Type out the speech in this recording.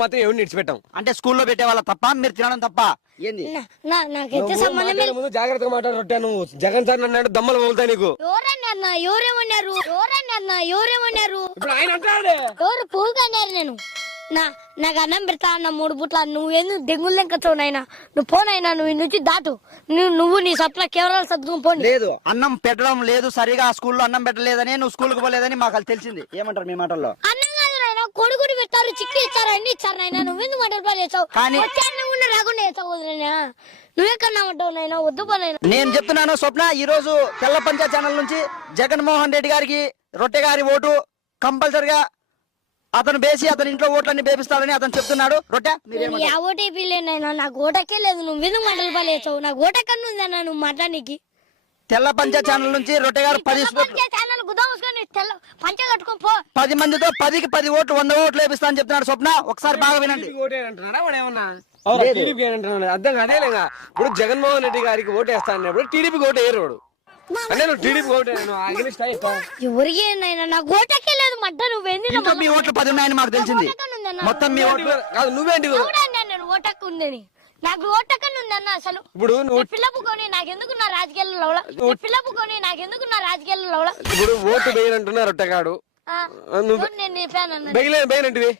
మాత్రం ఎవరిని ఇడిచిపెట్టాం. అంటే స్కూల్లో పెట్టే వాళ్ళ తప్ప, మీరు తినడం తప్ప ఏంది? నాకైతే సంబంధం లేదు. ముందు జాగ్రత్తగా మాట్లాడొట్టా నువ్వు. జగన్ సార్ అన్నాడు దమ్మలు పోగుతాయి నీకు. ఎవరన్నా ఎవరేమన్నారు? ఇప్పుడు ఆయన అంటాడే ఎవరు పోగన్నారు? నేను నాకు అన్నం పెడతా అన్న 3 పూట్ల. నువ్వు ఎందుకు దెంగులు లెక్కచ్చావు నాయన? నువ్వు పోనైనా, నువ్వు ఈ నుంచి దాటు. నువ్వు నీ సప్ల కేవలం సర్దుకుని పోనీ. లేదు, అన్నం పెట్టడం లేదు సరిగా, స్కూల్లో అన్నం పెట్టలేదని, నువ్వు స్కూల్కి పోలేదని మాకు అది తెలిసింది. ఏమంటారు మీ మాటల్లో? అన్నం కాదు నాయన, కొడుకుని పెట్టారు, చిక్కి ఇచ్చారు, అన్ని ఇచ్చారు నాయన. నువ్వెందుకు మాటలు చేసావు? కానీ అన్నం రాకుండా వేసావు నాయన. నువ్వెక్కడా ఉంటావు నాయన? వద్దు పోనైనా. నేను చెప్తున్నాను స్వప్న, ఈ రోజు తెల్ల పంచాయత్ ఛానల్ నుంచి జగన్మోహన్ రెడ్డి గారికి రొట్టె గారి ఓటు కంపల్సరిగా అతను వేసి అతని ఇంట్లో ఓట్లన్నీ వేపిస్తాడని అతను చెప్తున్నాడు. రొట్టె ఆ ఓటే పిల్లనైనా, నాకు ఓటకే లేదు. నువ్వెందుకు మాటలు చేసావు? నాకు ఓటకన్నా ఉందన్నా నువ్వు మాట్లాడానికి. తెల్ల పంచాయత్ ఛానల్ నుంచి రొట్టె గారు 10 మందితో 10కి 10 ఓట్లు 100 ఓట్లు వేపిస్తా అని చెప్తున్నాడు. స్వప్న ఒకసారి బాగా వినండి. అర్థం అదేలేగా. ఇప్పుడు జగన్మోహన్ రెడ్డి గారికి ఓటు వేస్తా అన్నప్పుడు టీడీపీకి ఓటు వేయరు వాడు. అంటే నువ్వు టీడీపీ ఓటు ఎవరికి నాకు ఓటకే లేదు మడ్డ. నువ్వేంది? మీ ఓట్లు 10 ఉన్నాయని మాకు తెలిసింది. మొత్తం మీ ఓట్లు కాదు, నువ్వేంటి ఓటక్కు ఉందని. నాకు ఓటకన్నా ఉందన్న. అసలు ఇప్పుడు నువ్వు పిల్లపుకొని నాకెందుకు నా రాజకీయాల్లో పిల్లపుకొని నాకెందుకు నా రాజకీయాల్లో ఇప్పుడు ఓటు వేయనంటున్నా రొట్టెగాడు. నేను బెయిలేంటివి